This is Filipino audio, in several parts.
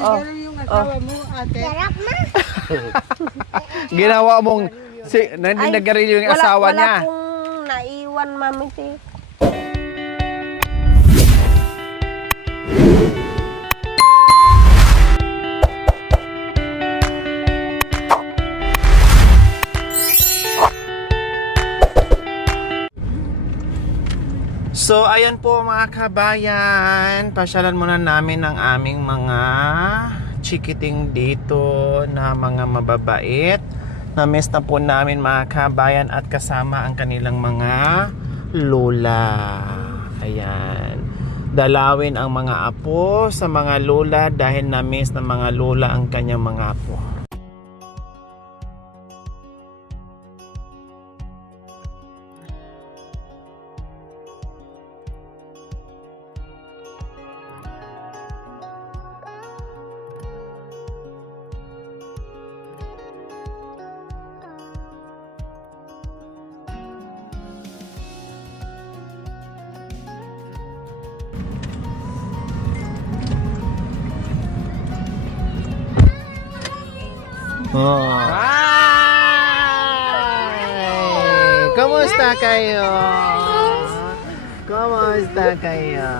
Nagsigarilyo yung asawa mo, ate. Sarap na. Ginawa mong hindi nagarilyo yung asawa niya. Wala pong naiwan, mami. So, ayan po mga kabayan. Pasyalan muna namin ang aming mga chikiting dito na mga mababait. Na-miss na po namin mga kabayan at kasama ang kanilang mga lola. Ayan. Dalawin ang mga apo sa mga lola dahil na-miss ng mga lola ang kanyang mga apo. Oh. Hi! Kumusta kayo? Kumusta kayo?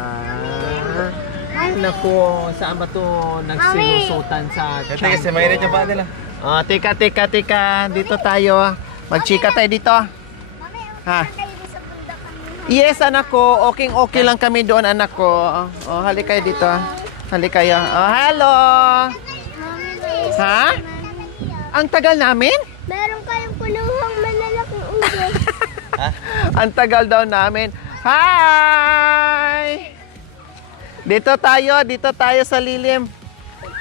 Ay, naku, saan ba to nagsinusutan sa Teka, si Mayra niya ba nila? Oh, tika. Dito tayo. Magchika tayo dito. Ha? Yes, anak ko. Okay lang kami doon, anak ko. Oh, halika kayo dito. Halika kayo. Oh, hello! Ha? Ang tagal namin? Meron kayong kuluhang malalaking ulo. Ang tagal daw namin. Hi! Dito tayo sa lilim.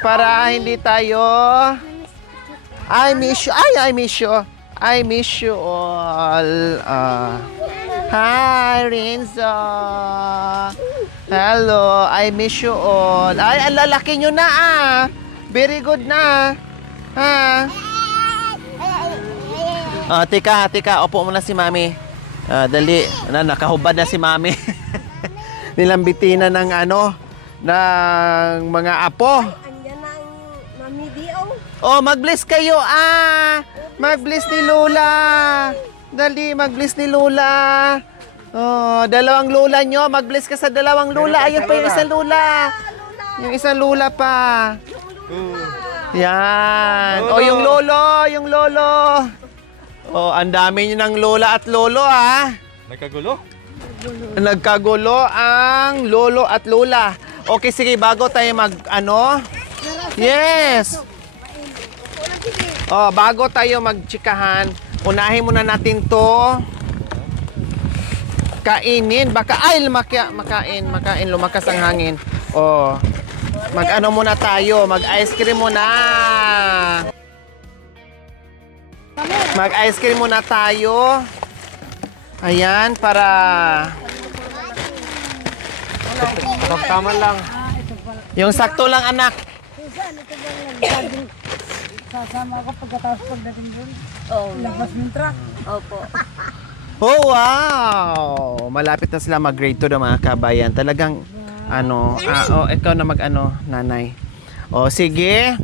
Para hindi tayo... I miss you. I miss you all. Hi, Renzo. Hello, I miss you all. Ay, ang lalaki nyo na Very good na. Ha? Tika, upo muna si Mami. Dali, nakahubad na si Mami. Nilambitin na ng ng mga apo. Andiyan na ang mami Dio. Oh, mag-bless kayo Mag-bless ni Lola. Dali, mag-bless ni Lola. Oh, dalawang lola nyo. Mag-bless ka sa dalawang lola. Ayun pa yung isang lola. Yung isang lola pa. Yan. Oh, yung lolo. Oh, ang dami nyo ng lola at lolo Nagkagulo? Nagkagulo ang lolo at lola. Okay, sige, bago tayo Yes. Oh, bago tayo magchikahan, unahin muna natin to kainin. Baka makain, lumakas ang hangin. Oh. Muna tayo, mag-ice cream muna. Mag-ice cream muna tayo. Ayan, para tama lang. Yung sakto lang, anak. Sasama ako pagkatapos pagdating doon. Labas ng truck. Opo. Oh, wow! Malapit na sila mag-grade 2 ng mga kabayan. Talagang, ikaw na nanay. O, sige.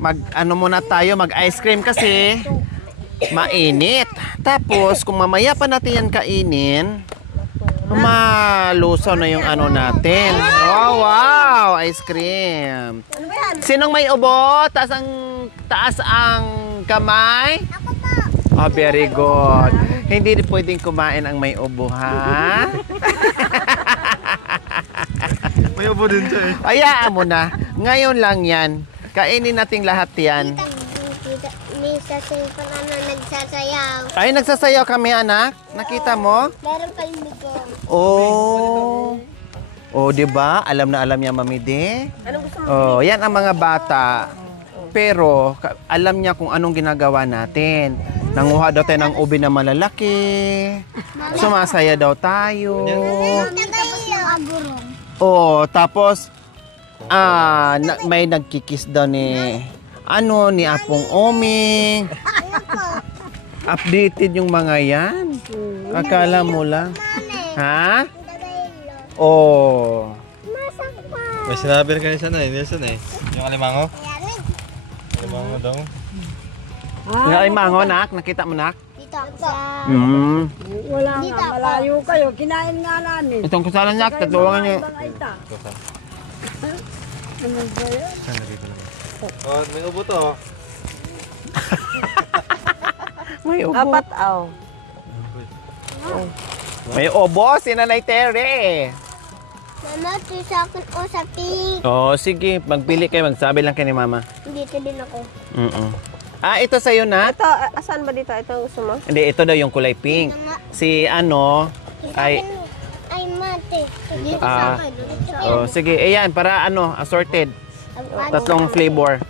Muna tayo, mag-ice cream kasi mainit. Tapos, kung mamaya pa natin yan kainin, malusaw na yung natin. Wow! Ice cream. Sinong may ubo? Taas ang kamay? Ako po. Oh, very good. Hindi pwedeng kumain ang may ubo, ha? May upo din siya eh. Hayaan mo na. Ngayon lang yan. Kainin nating lahat yan. May sasayaw nagsasayaw. Ay, nagsasayaw kami, anak. Nakita mo? Meron kayong bigo. Oh. Oh, 'di ba? Alam na alam niya, Mami De. Anong gusto mo? Oh, yan ang mga bata. Pero alam niya kung anong ginagawa natin. Nanguha daw tayo ng ubi na malalaki. Sumasaya daw tayo. Tapos yung agurong. Oh, tapos may nagkikis daw ni Apong Oming. Updated yung mga yan. Akala mo lang. Ha? Oh. May sinabi rin kayo sana eh. Yung alimango? Ayan. Alimango daw. Yung alimango, nak? Nakita mo, nak? Dito ako sa... Wala nga, malayo kayo. Kinain nga namin. Itong kasalan niya, tatulungan niyo. Ibang aita. Ano ba yan? Oh, may ubo to. May ubo. Apat, May ubo, si Nanay Tere. Mama, ito sa akin o sa pig. Oh, sige. Magpili kayo. Magsabi lang kayo ni Mama. Dito din ako. Ah, ito sa'yo na? Ito, asan ba dito? Ito ang gusto mo? Hindi, ito daw yung kulay pink. Si ano, ay... Ay, mate. Dito Ah. sa akin. Dito sa Oh, sige. Ayan, para ano, assorted. Tatlong flavor.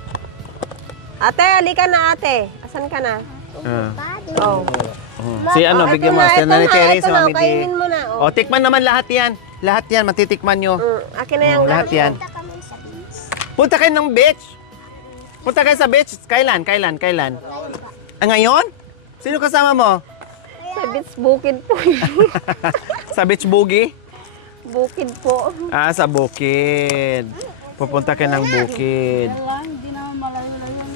Ate, halika na ate. Asan ka na? Oh. Si ano, bigyan mo. Si Nanay Tere, si Mami T. Kainin mo na. Oh, tikman naman lahat yan. Lahat yan, matitikman nyo. Akin na yung Lahat yan. Punta kami sa beach. Punta kayo ng beach. Punta kayo sa beach. Kailan? Ah, ngayon? Sino kasama mo? Sa beach, bukid po. Sa beach boogie? Bukid po. Ah, sa bukid. Pupunta kayo ng bukid. Wala, hindi naman malayo-layo na.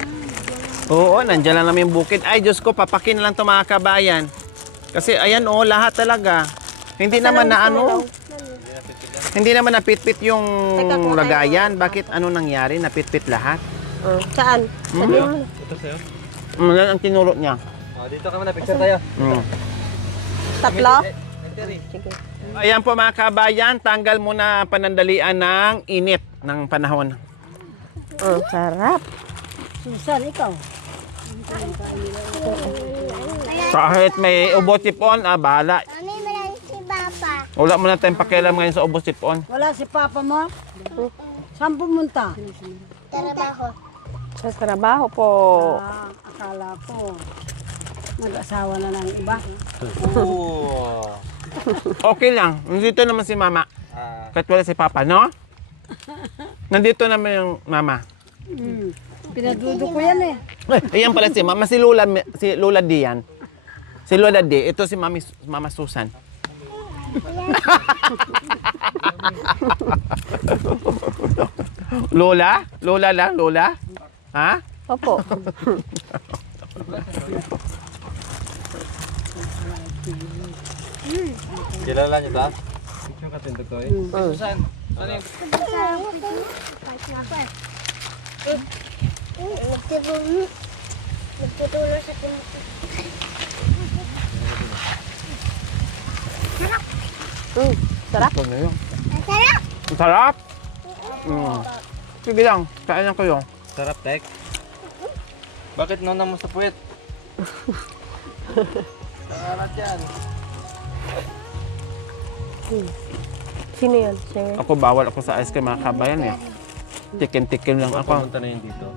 Oo, nandiyan lang namin yung bukid. Ay, Diyos ko, papakin lang ito mga kabayan. Kasi ayan, oh, lahat talaga. Hindi naman na ano, hindi naman napitpit yung Teka, kung lagayan. Bakit ano nangyari? Napitpit lahat? Saan? Sabi mo. Ito sa'yo. Yan ang tinuro niya. Oh, dito kami na picture tayo. Tatlo? Terry. Sige. Ayan po mga kabayan, tanggal muna panandalian ng init ng panahon. Sarap. Susan, ikaw. Kahit may ubos sipon, bahala. Mami, marami si Papa. Wala mo na tayong pakialam ngayon sa ubos sipon. Wala si Papa mo? Saan pumunta? Trabaho. Sa trabaho po. Ah, akala ko. Nag-asawa na ng iba. Oh. Okay lang, nandito naman si Mama. Ah, Kahit wala si Papa, no? Nandito naman yung Mama. Pinadudo ko yan eh. Ayan pala si Mama, si Lola D yan. Si Lola D, ito si Mama Susan. Lola? Lola lang, Lola? Ha? Opo. kilala niyo ta? Picture ka tinto to eh. Susan, ano yung... Nagtutulong sa Timothy. Sarap. Ito na yun. Ang sarap! Ang sarap! Sige lang, kain lang kayo. Sarap, Tek. Bakit nuna mo sa puwet? Sakalat yan. Sino yan, sir? Ako bawal ako sa ice cream mga kabayan eh. Tikim-tikim lang ako. Pumunta na yun dito.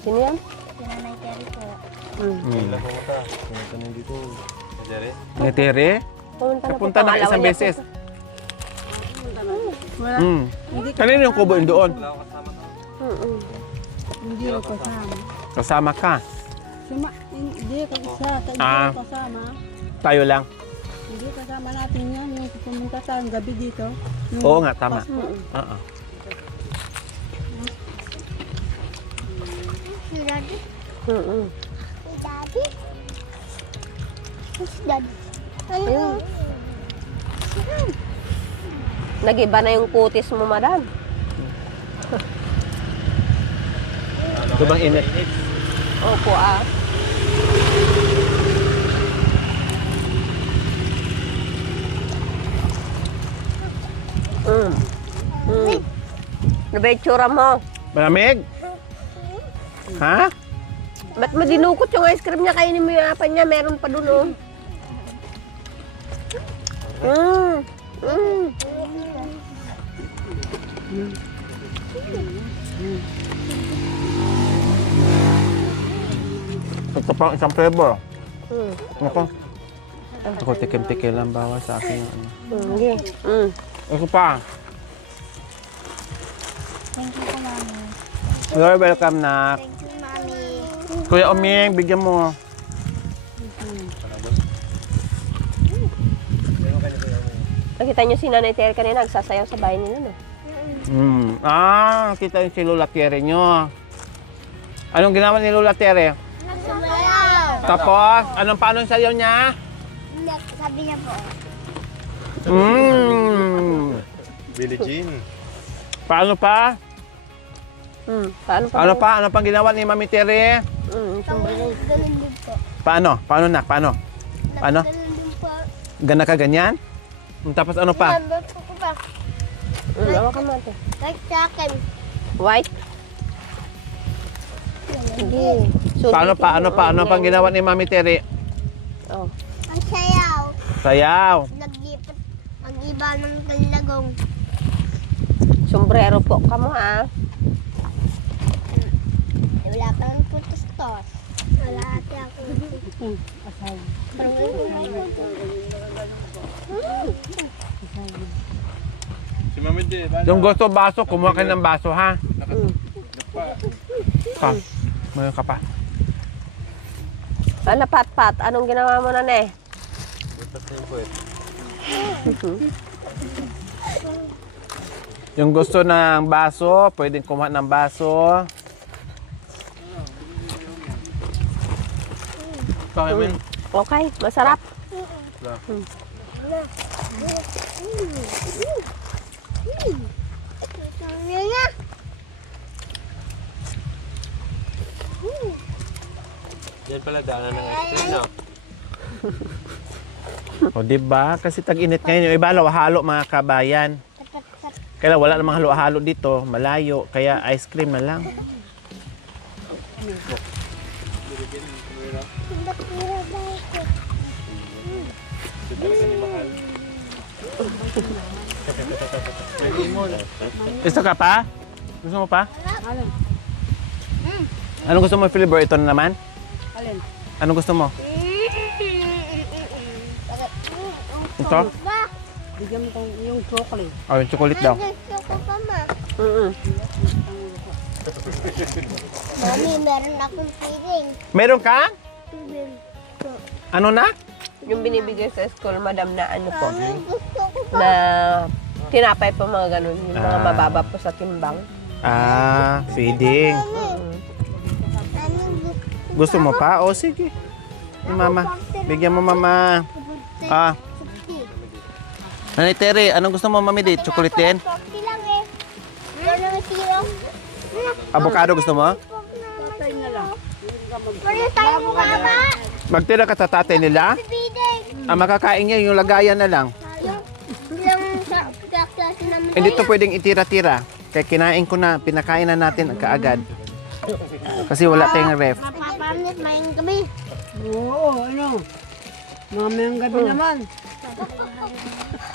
Sino yan? Sinanay Terry po. Ilang pumunta. Pumunta na yun dito. Jerry? Ni Tere, Pumunta na po. napunta na Pangalawa isang niya beses. po. Kanino yung kubo doon? Wala ako kasama ka. Hindi ko kasama. Kasama ka. Hindi ko kasama. Hindi Ah. ko kasama. Tayo lang. Hindi kasama natin yan. Yung pumunta sa gabi dito. Yung Oo nga, tama. Oo. Si Daddy? Si Daddy? Si Daddy? Ano? Nag-iba na yung kutis mo, madam. Ito bang init? Opo, Ano ba yung tsura mo? Malamig? Ha? Ba't mo dinukot yung ice cream niya? Kainin mo yung apan niya. Meron pa dun, oh. Ito pang isang flavor. Ako. Ako tikim-tikim lang bawal sa akin. Okay. Ako pa. Thank you po, Mami. You're welcome na. Thank you, Mami. Kuya Oming, bigyan mo. Nakita niyo si Nanay Tere kanina, nagsasayaw sa bahay nila, no? Kita yung si Lola Tere nyo. Anong ginawa ni Lola Tere? Sumayaw. Tapos, paano yung sayaw niya? Sabi niya po. Billie Jean. Paano pa? Paano pa? Ano pa? Ano pang ginawa ni Mami Tere? Ganun din po. Paano? Paano na? Paano? Ano? Ganun din po. Gana ka ganyan? Tapos ano pa? Nandun po ko pa. Awa ka mo ate. Like sa akin. White? Sige. Paano pa? Ano pa? Ano pang ginawa ni Mami Tere? Oh. Ang sayaw. Sayaw. Naglipat ang iba ng talagong. Sombrero po ka mo ha. Wala pa ng putos-tos. Wala ate ako. Si Mami D, Yung gusto baso, kumuha ka ng baso ha? Pa. Mayroon ka pa. Ano pat-pat? Anong ginawa mo na ne? Yung gusto ng baso, pwedeng kumuha ng baso. Okay, masarap. Yan nga. Yan pala daanan ng ice cream, no? O diba? Kasi tag-init ngayon. Yung iba halo mga kabayan. Kaya wala namang halo-halo dito. Malayo. Kaya ice cream na lang. Gusto ka pa? Gusto mo pa? Anong gusto mo flavor? Ito na naman? Alin? Anong gusto mo? Ito? Bigyan mo kong yung chocolate. Oh, yung chocolate daw. Gusto ko pa ma. Mm-mm. Mami, meron akong feeling. Meron ka? Feeling. Ano na? Yung binibigay sa school, madam, na ano po, Mami, gusto ko pa. na tinapay po mga ganun, yung mga Ah. mababa po sa timbang. Feeding. Mm-mm. Mami, Gusto mo pa? O sige. Mama. Bigyan mo mama. Ah. Nanay Tere, anong gusto mo mami di? Chocolate din? Coffee lang eh. Ano naman tiro? Avocado gusto mo? Patay na lang. Ano tayo mo baba? Magtira ka sa tatay nila? Bibiding. Ang makakain niya yung lagayan na lang. Yung sa klase naman. Hindi to pwedeng itira-tira. Kaya kinain ko na, pinakain na natin kaagad. Kasi wala tayong ref. Mapapanit mayang gabi. Oo, ano? Mamayang gabi naman.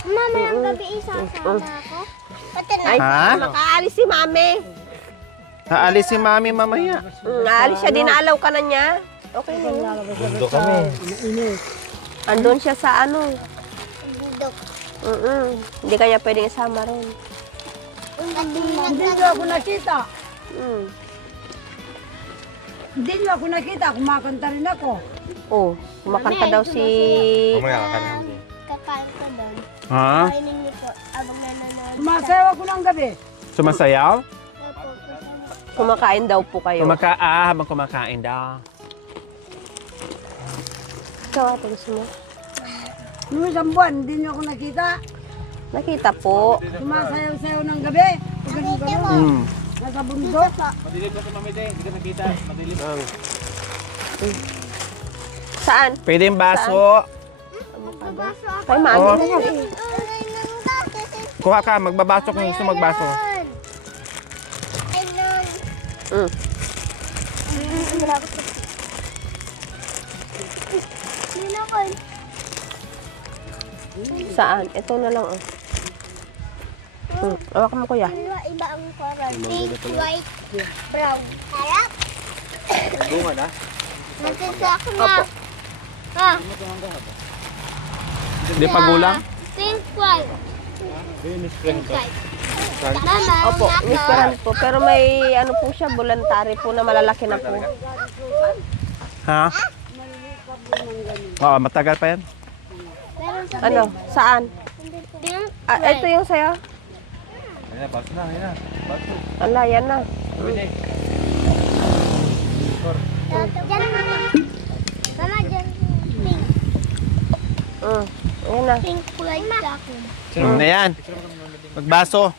Mamayang gabi isasama ako. Pati na. Ay, Ha? makaalis si mami. Aalis si mami mamaya. Aalis siya, dinalaw ka na niya. Okay na yun. Mundo kami. Andun siya sa ano. Bidok. Hindi kanya pwedeng isama rin. Hindi nyo ako nakita. Hindi nyo ako nakita. Kumakanta rin ako. Oh, kumakanta daw si... Kumaya ka na. Kakain ko doon. Ha? Kainin niyo po. Abang nanonood. Sumasayaw ako ng gabi. Sumasayaw? Opo. Kumakain daw po kayo. Habang kumakain daw. Ikaw ate, gusto mo? Noong isang buwan, hindi nyo ako nakita. Nakita po. Sumasayaw-sayaw ng gabi. Ganun-ganun. Nasa bundok. Madilim na si Mami D, hindi ka nakita. Madilim. Saan? Pwede yung baso. Kay mami. Oh. na yan. Kuha ka, magbabaso kung gusto magbaso. Ayun. Mm. Sinakol. Saan? Ito na lang. Hawakan mo kuya. Iba ang coral. Pink, white, brown. Harap. Bunga na? Nagsasak na. Ha? Hindi pa gulang? Pink, white. Pink, white. Mama, Opo, Miss po. Pero may ano po siya, voluntary po na malalaki na po. Ha? Oo, matagal pa yan. meron sa Ano? Saan? pink, Ito yung sayo? Ayan, baso na, ayan na. Baso. Ala, yan na. Pwede. Diyan mama. Mama, diyan. Pink. Ayan na. Pink white ako. Ayan. Magbaso.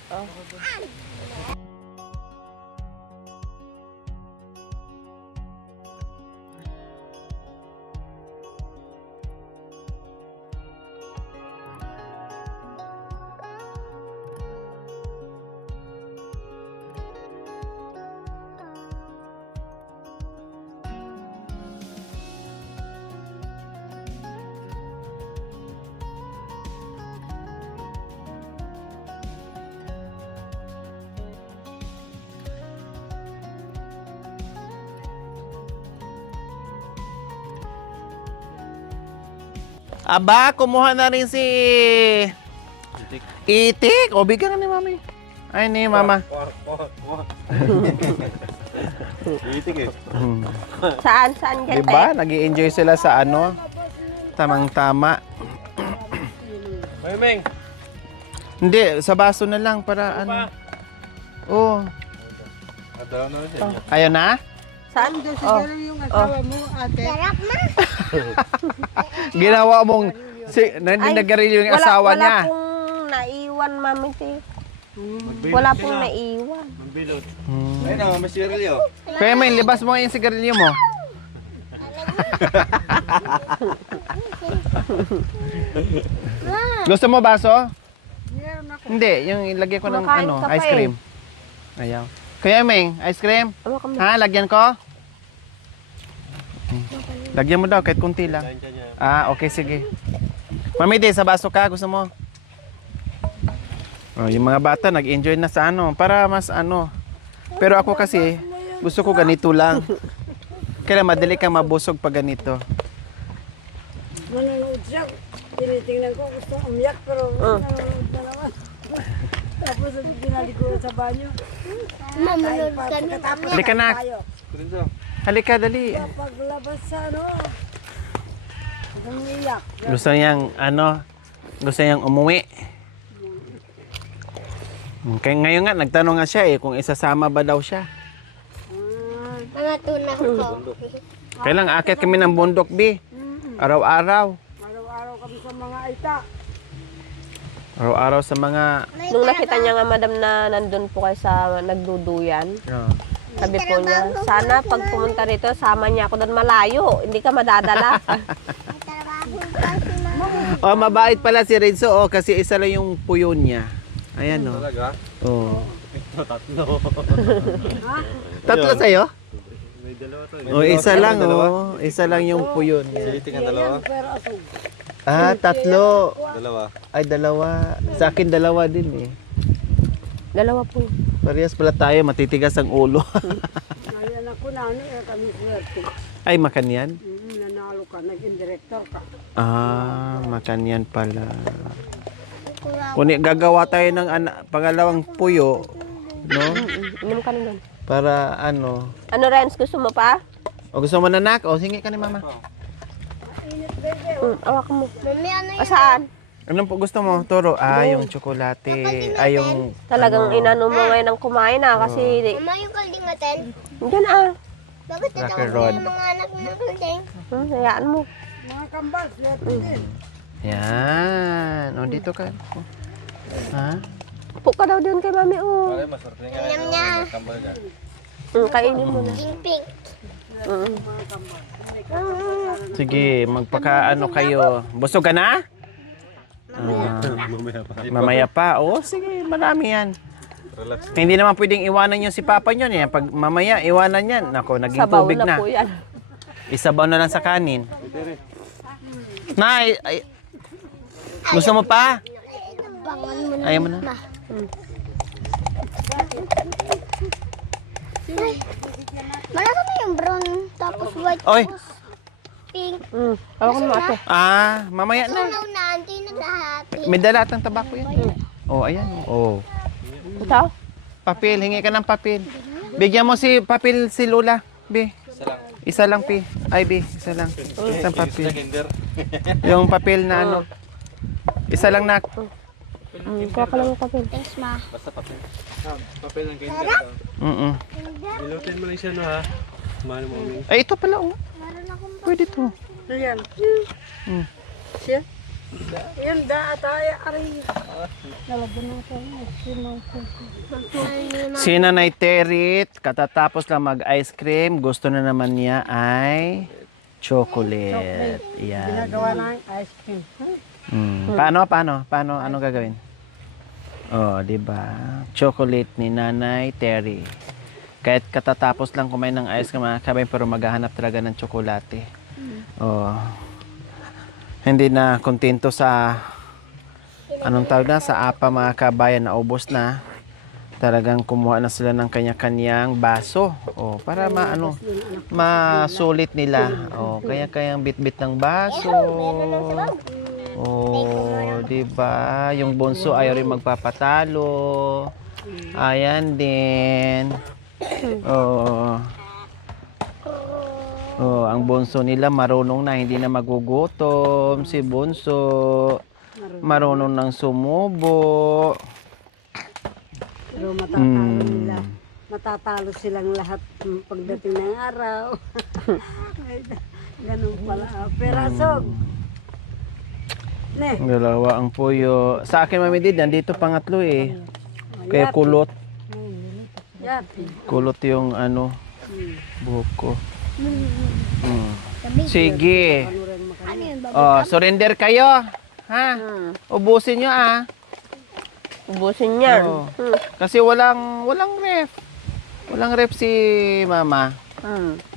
Aba, kumuha na rin si Itik. O, bigyan ka ni mami. Ay, ni mama. Itik eh. Saan? Saan dyan, Diba? Nag-i-enjoy sila sa ano. Tamang-tama. Meng. Hindi, sa baso na lang para ano. Oh. Nadalaw na rin siya. Ayaw na? Saan? Siguro yung asawa mo, ate. Sarap ma. Ginawa mong nagarilyo yung asawa niya. Wala pong naiwan, mami. Wala pong naiwan. Magbilot. Ayun na, may sigarilyo. Kaya may libas mo yung sigarilyo mo. Gusto mo baso? Meron ako. Hindi, yung ilagay ko ng Kumakain ano, ka pa ice cream. Ayaw. Kaya Meng, ice cream? Ano ka mo? Ha, lagyan ko? Lagyan mo daw, kahit kunti lang. Kain siya niya. Ah, okay, sige. Mami, di, sa baso ka, gusto mo? Oh, yung mga bata, nag-enjoy na sa ano, para mas ano. Pero ako kasi, gusto ko ganito lang. Kaya madali kang mabusog pag ganito. Nanonood siya. Tinitingnan ko, gusto umiyak, pero nanonood na naman. Tapos binalik ko sa banyo. Mamunod kami. Pagkatapos Halika na. tayo. Kurinto. Halika, dali. Paglabas sa ano, umiyak. Gusto niyang, ano, gusto niyang umuwi. Kaya ngayon nga, nagtanong nga siya kung isasama ba daw siya. Mga tunak ko. Kailang akit kami ng bundok, Bi. Araw-araw. Araw-araw kami sa mga aita. Araw-araw sa mga... Nung nakita niya nga, madam, na nandun po kayo sa nagduduyan, sabi po niya, sana pag pumunta rito, sama niya ako doon malayo. Hindi ka madadala. Trabaho pa si mama. Oh, mabait pala si Renzo. Oh, kasi isa lang yung puyon niya. Ayan, oh. Talaga? Oh. Ito, tatlo. Tatlo sa'yo? May dalawa to. Oh, isa lang, oh. Isa lang yung puyon niya. Siliting ang dalawa. Pero asog. Ah, tatlo. Dalawa. Ay, dalawa. Sa akin, dalawa din, eh. Dalawa po. Parehas pala tayo, matitigas ang ulo. Ngayon ako na, ano, kami swerte. Ay, makanyan? Nanalo ka, naging director ka. Ah, makanyan pala. Kung gagawa tayo ng pangalawang puyo, no? Inom ka na doon. Para ano? Ano, Renz, gusto mo pa? O gusto mo nanak? O hingi ka ni mama. Awak mo. Mami, ano yun? Saan? Anong po gusto mo? Turo? Ah, yung tsokolate. Ay, yung... Talagang inano mo ngayon ng kumain na kasi Mama, yung kaldingatan. Diyan Bakit ito Rocker Rod. yung mga anak ng kalding? Hayaan mo. Mga kambal, swerte din. Yan. O, dito ka. Ha? Upo ka daw doon kay mami, oh. Pare, maswerte nga Alam rin. niya. May kambal ka. Kainin mo na. Pink pink. Sige, magpakaano kayo. Busog ka na? Mamaya pa. Mamaya pa. O, sige, marami yan. Relax. Hindi naman pwedeng iwanan yung si Papa nyo. Pag mamaya, iwanan yan. Nako, naging Sabaw tubig na na. po yan. Isabaw na lang sa kanin. Nay, gusto mo pa? Bangon mo na. Ayaw mo na? Malaki na yung brown, tapos white, Oy. tapos pink. Awak mo, ate. Ah, mamaya na. Sunaw na, hindi naghahati. May dalatang tabako yan. Oh, ayan. Oh. Ito? Papel, hingi ka ng papel. Bigyan mo si papel si Lola. Bi. Isa lang. Isa lang, Pi. Ay, Bi. Isa lang. Isang papel. Kinder. Yung papel na ano. Isa lang, nak. Kuha ka lang ng papel. Thanks, ma. Basta papel. Papel ng kinder. Bilutin mo lang siya, no, ha? Mahal mo, Ming. Ay, ito pala, oh. Meron akong Pwede to. Ayan. Siya. Yun, ataya, aray. Nalagyan na siya. Si Nanay Terit, katatapos lang mag-ice cream, gusto na naman niya ay chocolate. Yan. Ginagawa ng ice cream. Paano? Anong gagawin? Oh, di ba? Chocolate ni Nanay Terry. Kahit katatapos lang kumain ng ice cream, mga kabay, pero maghahanap talaga ng tsokolate. Oh. Hindi na kontento sa anong tawag na sa apa, mga kabayan, na ubos na. Talagang kumuha na sila ng kanya-kanyang baso. Oh, para masulit nila. Oh, kaya-kayang bit-bit ng baso. Oh, di ba? Yung bunso ayaw rin magpapatalo. Ayan din. Oh. Oh, ang bunso nila marunong na, hindi na magugutom. Si bunso marunong nang sumubo. Pero matatalo nila. Matatalo silang lahat pagdating ng araw. Ganun pala. Perasog. Ne. Dalawa ang puyo. Sa akin, Mami Did, nandito pangatlo eh. Kaya kulot. Yan. Kulot yung buhok ko. Sige. ano yun, ba? Oh, surrender kayo. Ha? Ubusin nyo Ubusin yan. Oh. Kasi walang ref. Walang ref si Mama.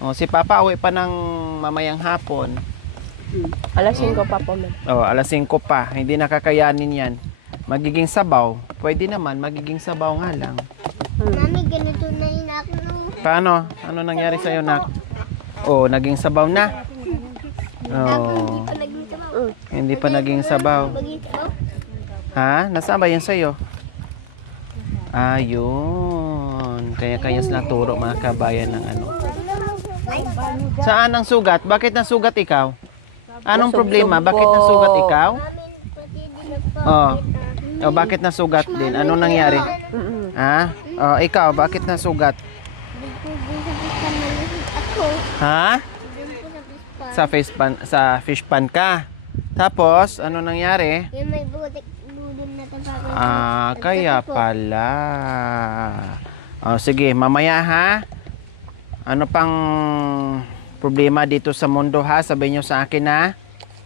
Oh, si Papa uwi pa ng mamayang hapon. Alas 5 pa po, ma'am. Oh, alas 5 pa. Hindi nakakayanin yan. Magiging sabaw. Pwede naman, magiging sabaw nga lang. Mami, ganito na yun ako nung... Paano? Ano nangyari sa'yo, Nak? Oh, naging sabaw na. Oh, hindi pa naging sabaw. Ha? Nasaan ba yan sa'yo? Ayun. Kaya sila turo, mga kabayan, ng ano. Saan ang sugat? Bakit nasugat ikaw? Anong problema? Bakit nasugat ikaw? Oh. Oh, bakit nasugat din? Anong nangyari? Ha? Oh, ikaw, bakit nasugat? Ha? Sa fish pan ka. Tapos, ano nangyari? Yung may budol na tapos. Kaya pala. Oh, sige, mamaya ha. Ano pang problema dito sa mundo ha? Sabihin nyo sa akin ha.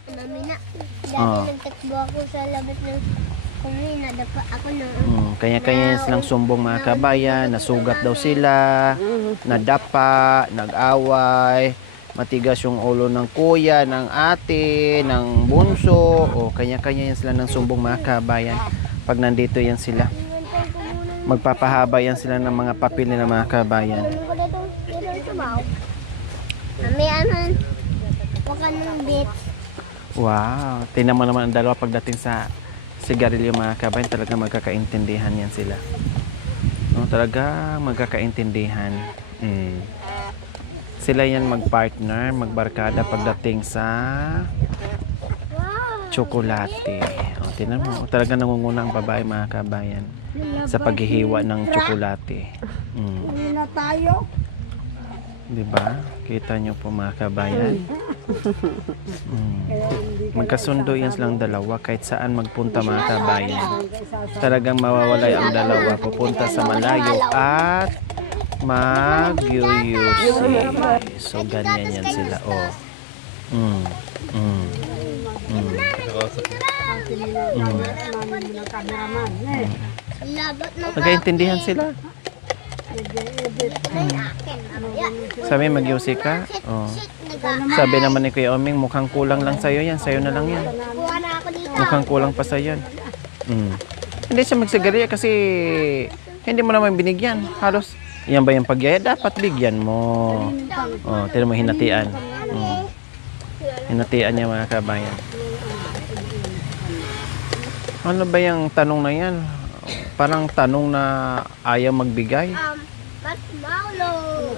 Mami na, dati nagtakbo ako sa labas ng kumina, dapa ako na. Kanya-kanya silang sumbong, mga kabayan. Nasugat daw sila. Nadapa, nag-away. Matigas yung ulo ng kuya, ng ate, ng bunso. O kanya-kanya yan sila ng sumbong, mga kabayan. Pag nandito yan sila. Magpapahaba yan sila ng mga papel nila, mga kabayan. Mami, huwag ka ng bit. Wow, tingnan mo naman ang dalawa pagdating sa sigarilyo, mga kabayan. Talaga magkakaintindihan yan sila. No, talaga magkakaintindihan. Sila yan magpartner, magbarkada pagdating sa tsokolate. O, tingnan mo, talaga nangunguna ang babae, mga kabayan, sa paghihiwa ng tsokolate. Hindi na tayo. Diba? Kita nyo po, mga kabayan. Magkasundo yan silang dalawa kahit saan magpunta, mga kabayan. Talagang mawawalay ang dalawa. Pupunta sa malayo at mag-UUC. So, ganyan yan sila. Oh. Nagkaintindihan sila. Sabi, mag-UC ka? Oh. Sabi naman ni Kuya Oming, mukhang kulang lang sa'yo yan. Sa'yo na lang yan. Mukhang kulang pa sa'yo yan. Hindi siya magsigarilya kasi hindi mo naman binigyan. Halos, yan ba yung pagyaya? Dapat bigyan mo. Oh, tira mo hinatian. Hinatian niya, mga kabayan. Ano ba yung tanong na yan? Parang tanong na ayaw magbigay. Marshmallow.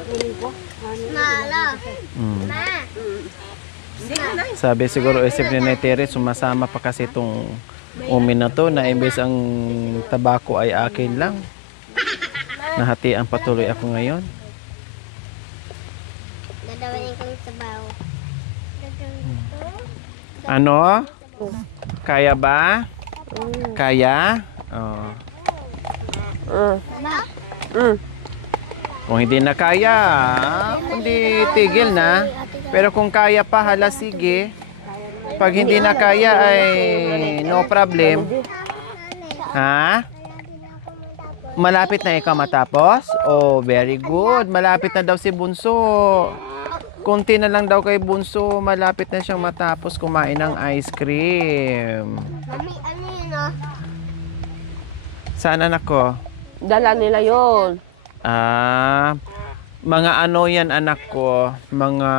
Mala. Ma. Sabi siguro isip ni Tere, sumasama pa kasi itong umi na to na imbes ang tabako ay akin lang. Nahatian patuloy ako ngayon. Dadawin ko sa baw. Ano? Kaya ba? Kaya? Oh. Mama, Kung hindi na kaya, hindi tigil na. Pero kung kaya pa, hala sige. Pag hindi na kaya ay no problem. Ha? Malapit na ikaw matapos? Oh, very good. Malapit na daw si Bunso. Kunti na lang daw kay Bunso. Malapit na siyang matapos kumain ng ice cream. mami, ano yun oh? Saan anak ko? Dala nila yon. Mga ano yan anak ko? Mga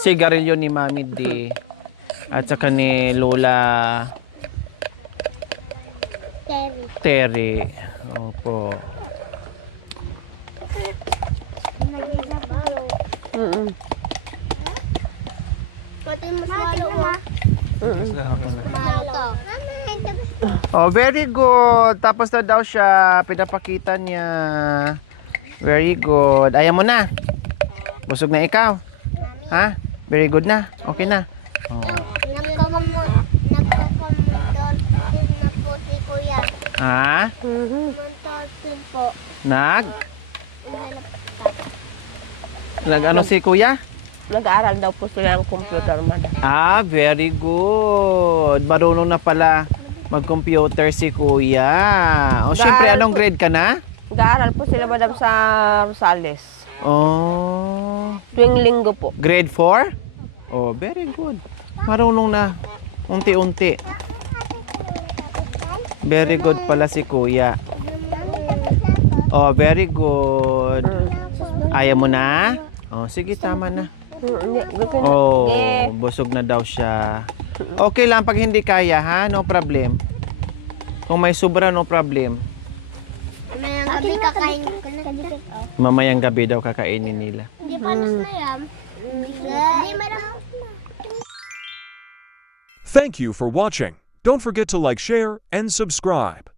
sigarilyo ni Mami D. At saka ni Lola Terry. Terry. Opo. Pati mas malo mo. Malo to. Oh, very good. Tapos na daw siya. Pinapakita niya. Very good. Ayaw mo na. Busog na ikaw. Ha? Very good na. Okay na. Oh. Nagkakamundol na po si Kuya. Ha? Montalsin po. Nag ano si kuya? Nag-aaral daw po sila ng computer, madam. Very good. Marunong na pala mag-computer si kuya. O, syempre, anong grade ka na? Nag-aaral po sila, madam, sa Rosales. Oh, Tuwing linggo po. grade 4? Oh, very good. Marunong na. Unti-unti. Very good pala si kuya. Oh, very good. Ayaw mo na? Oh, sige, tama na. Oh, busog na daw siya. Okay lang pag hindi kaya, ha? No problem. Kung may sobra, no problem. Mamayang gabi kakain ko na. Mamayang gabi daw kakainin nila. Hindi panos na yan. Hindi marami. Thank you for watching. Don't forget to like, share, and subscribe.